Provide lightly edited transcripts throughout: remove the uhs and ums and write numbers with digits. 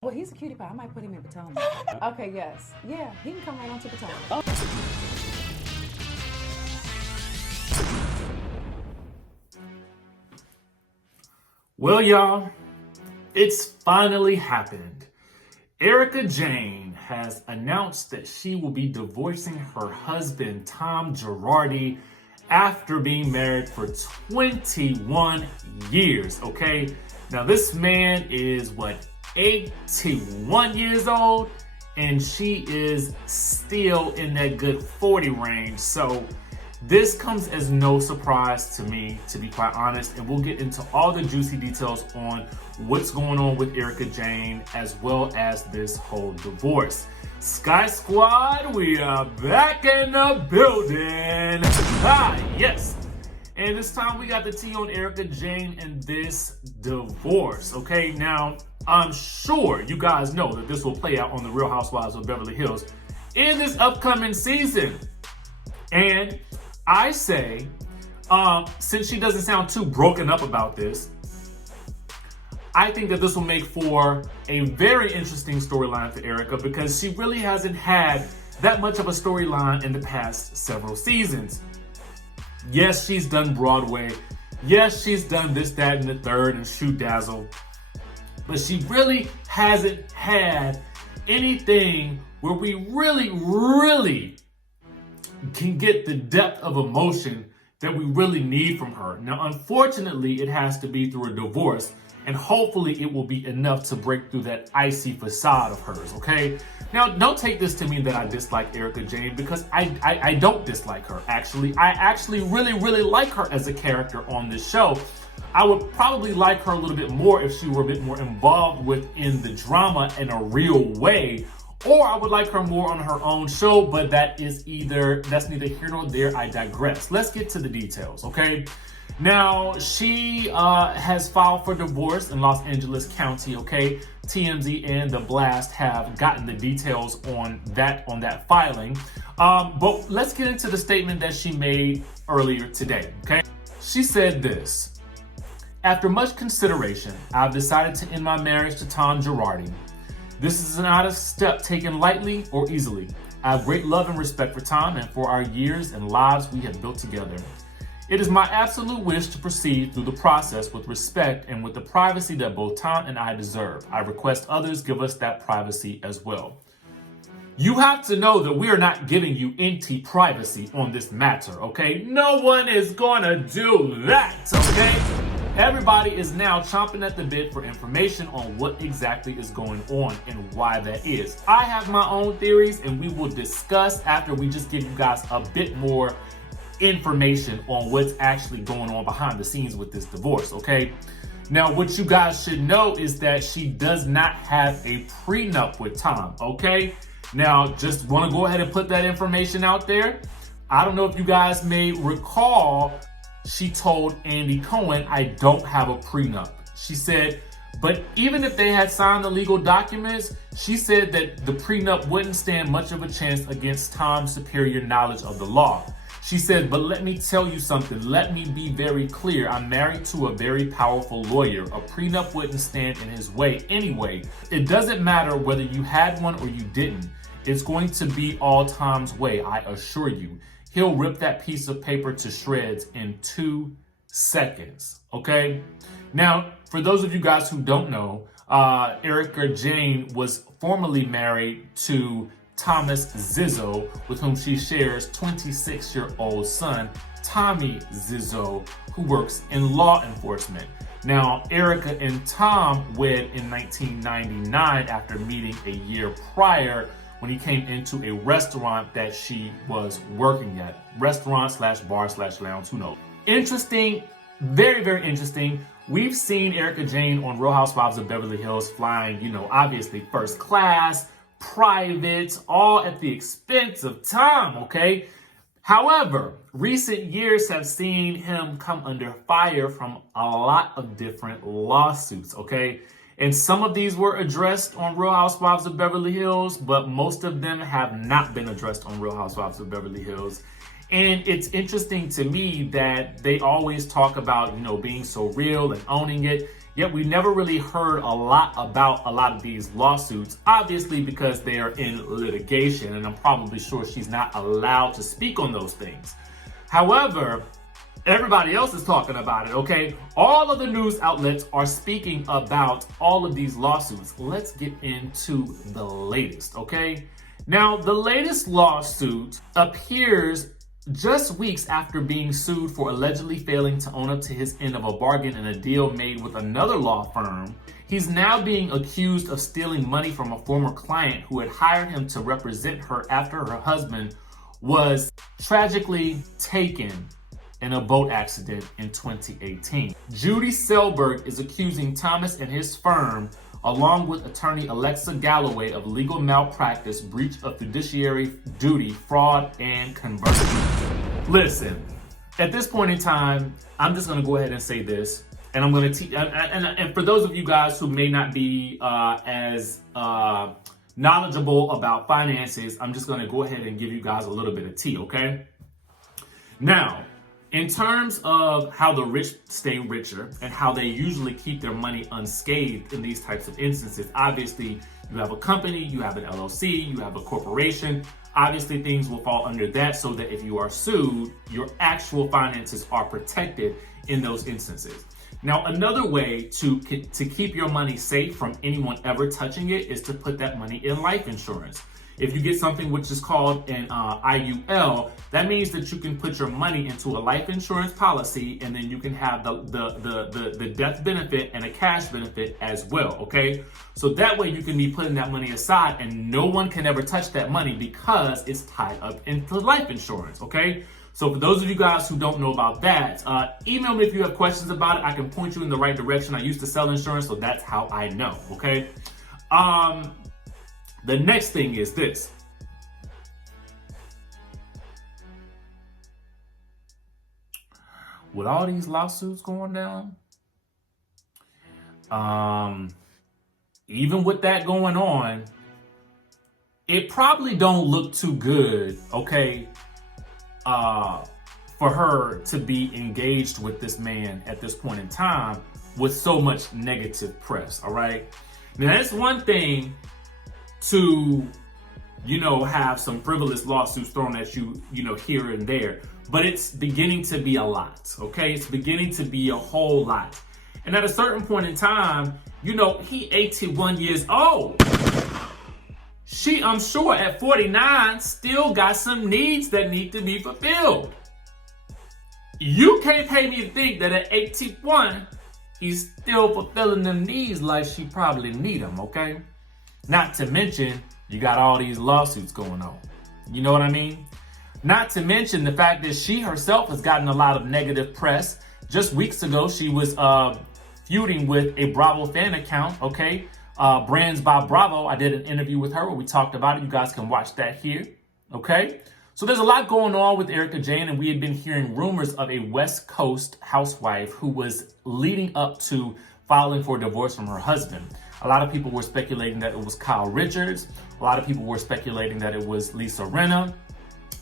Well, he's a cutie pie. I might put him in Potomac. Okay, yes. Yeah, he can come right on to Potomac. Well, y'all, it's finally happened. ERIKA Jayne has announced that she will be divorcing her husband, Tom Girardi, after being married for 21 years, okay? Now, this man is, 81 years old, and she is still in that good 40 range. So this comes as no surprise to me, to be quite honest, and we'll get into all the juicy details on what's going on with ERIKA Jayne as well as this whole divorce. Skye Squad, we are back in the building. Yes. And this time we got the tea on ERIKA Jayne and this divorce. Okay, now I'm sure you guys know that this will play out on the Real Housewives of Beverly Hills in this upcoming season. And I say, since she doesn't sound too broken up about this, I think that this will make for a very interesting storyline for ERIKA because she really hasn't had that much of a storyline in the past several seasons. Yes, she's done Broadway. Yes, she's done this, that, and the third and Shoot Dazzle. But she really hasn't had anything where we really can get the depth of emotion that we really need from her. Now, unfortunately, it has to be through a divorce, and hopefully it will be enough to break through that icy facade of hers, okay? Now, don't take this to mean that I dislike ERIKA Jayne because I don't dislike her, actually. I actually really like her as a character on this show. I would probably like her a little bit more if she were a bit more involved within the drama in a real way, or I would like her more on her own show, but that's neither here nor there. I digress. Let's get to the details, okay? Now, she has filed for divorce in Los Angeles County, okay? TMZ and The Blast have gotten the details on that filing. But let's get into the statement that she made earlier today, okay? She said this: after much consideration, I've decided to end my marriage to Tom Girardi. This is not a step taken lightly or easily. I have great love and respect for Tom and for our years and lives we have built together. It is my absolute wish to proceed through the process with respect and with the privacy that both Tom and I deserve. I request others give us that privacy as well. You have to know that we are not giving you any privacy on this matter, okay? No one is gonna do that, okay? Everybody is now chomping at the bit for information on what exactly is going on and why that is. I have my own theories, and we will discuss after we just give you guys a bit more information on what's actually going on behind the scenes with this divorce, okay? Now, what you guys should know is that she does not have a prenup with Tom, okay? Now, just want to go ahead and put that information out there. I don't know if you guys may recall, she told Andy Cohen, I don't have a prenup. She said, but even if they had signed the legal documents, she said that the prenup wouldn't stand much of a chance against Tom's superior knowledge of the law. She said, but let me tell you something. Let me be very clear. I'm married to a very powerful lawyer. A prenup wouldn't stand in his way anyway. It doesn't matter whether you had one or you didn't. It's going to be all Tom's way, I assure you. He'll rip that piece of paper to shreds in 2 seconds, okay? Now, for those of you guys who don't know, ERIKA Jayne was formerly married to Thomas Zizzo, with whom she shares 26-year-old son, Tommy Zizzo, who works in law enforcement. Now, ERIKA and Tom wed in 1999 after meeting a year prior when he came into a restaurant that she was working at. Restaurant slash bar slash lounge, who knows? Interesting, very interesting. We've seen ERIKA Jayne on Real Housewives of Beverly Hills flying, obviously first class, private, all at the expense of Tom, okay? However, recent years have seen him come under fire from a lot of different lawsuits, okay? And some of these were addressed on Real Housewives of Beverly Hills, but most of them have not been addressed on Real Housewives of Beverly Hills. And it's interesting to me that they always talk about, being so real and owning it. Yet we never really heard a lot about a lot of these lawsuits, obviously because they are in litigation, and I'm probably sure she's not allowed to speak on those things. However, everybody else is talking about it, okay? All of the news outlets are speaking about all of these lawsuits. Let's get into the latest, okay? Now, the latest lawsuit appears just weeks after being sued for allegedly failing to own up to his end of a bargain in a deal made with another law firm. He's now being accused of stealing money from a former client who had hired him to represent her after her husband was tragically taken in a boat accident in 2018. Judy Selberg is accusing Thomas and his firm, along with attorney Alexa Galloway, of legal malpractice, breach of fiduciary duty, fraud, and conversion. Listen, at this point in time, I'm just going to go ahead and say this, and I'm going to teach. And for those of you guys who may not be as knowledgeable about finances, I'm just going to go ahead and give you guys a little bit of tea, okay? Now, in terms of how the rich stay richer and how they usually keep their money unscathed in these types of instances, obviously you have a company, you have an LLC, you have a corporation. Obviously things will fall under that so that if you are sued, your actual finances are protected in those instances. Now, another way to keep your money safe from anyone ever touching it is to put that money in life insurance. If you get something which is called an IUL, that means that you can put your money into a life insurance policy, and then you can have the death benefit and a cash benefit as well, okay? So that way you can be putting that money aside and no one can ever touch that money because it's tied up into life insurance, okay? So for those of you guys who don't know about that, email me if you have questions about it. I can point you in the right direction. I used to sell insurance, so that's how I know, okay? The next thing is this. With all these lawsuits going down, even with that going on, it probably don't look too good, okay, for her to be engaged with this man at this point in time with so much negative press, all right? Now, that's one thing to, have some frivolous lawsuits thrown at you, here and there. But it's beginning to be a lot, okay? It's beginning to be a whole lot. And at a certain point in time, he 81 years old. She, I'm sure, at 49, still got some needs that need to be fulfilled. You can't pay me to think that at 81, he's still fulfilling them needs like she probably need them, okay? Not to mention, you got all these lawsuits going on. You know what I mean? Not to mention the fact that she herself has gotten a lot of negative press. Just weeks ago, she was feuding with a Bravo fan account, okay? Brands by Bravo. I did an interview with her where we talked about it. You guys can watch that here, okay? So there's a lot going on with ERIKA Jayne, and we had been hearing rumors of a West Coast housewife who was leading up to filing for divorce from her husband. A lot of people were speculating that it was Kyle Richards. A lot of people were speculating that it was Lisa Rinna,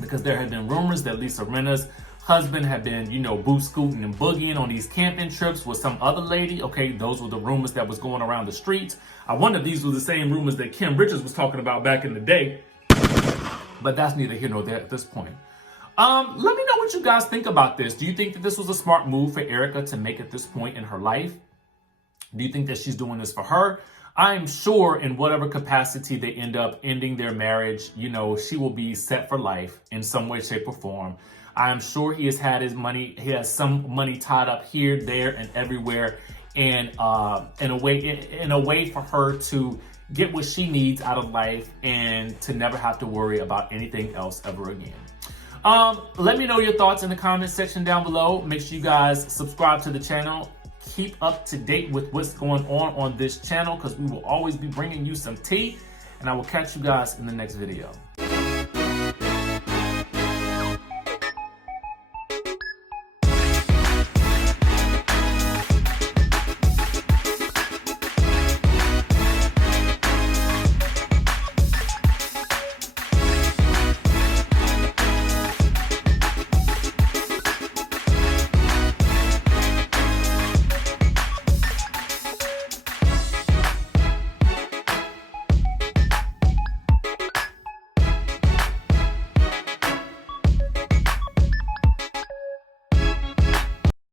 because there had been rumors that Lisa Rinna's husband had been, boo scooting and boogieing on these camping trips with some other lady. Okay, those were the rumors that was going around the streets. I wonder if these were the same rumors that Kim Richards was talking about back in the day. But that's neither here nor there at this point. Let me know what you guys think about this. Do you think that this was a smart move for ERIKA to make at this point in her life? Do you think that she's doing this for her? I'm sure in whatever capacity they end up ending their marriage, she will be set for life in some way, shape, or form. I'm sure he has had his money. He has some money tied up here, there, and everywhere. And in a way for her to get what she needs out of life and to never have to worry about anything else ever again. Let me know your thoughts in the comment section down below. Make sure you guys subscribe to the channel. Keep up to date with what's going on this channel, because we will always be bringing you some tea, and I will catch you guys in the next video.